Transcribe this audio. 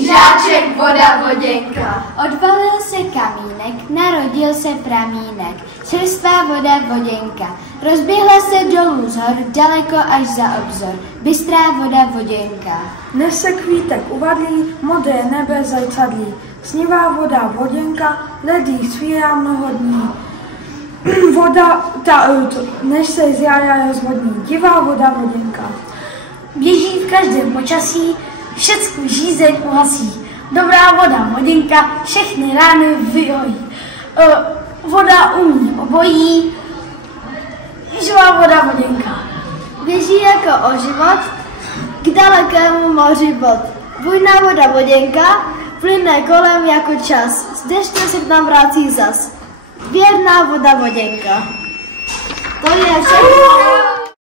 žáček, voda, voděnka. Odvalil se kamínek, narodil se pramínek, čerstvá voda, voděnka. Rozběhla se dolů z hor, daleko až za obzor, bystrá voda, voděnka. Nese kvítek uvadlí, modré nebe zajcadlí, snivá voda, voděnka, ledí svírá mnoho dní. Voda, než se z jára rozvodní, divá voda, voděnka. Běží v každém počasí, všecku žízeň uhasí. Dobrá voda, voděnka, všechny rány vyhojí. Voda umí obojí, živá voda, voděnka. Běží jako o život k dalekému moři vod. Bujná voda, voděnka, plyne kolem jako čas. Z deště se k nám vrací zas. Věrná voda, voděnka. To je všechno.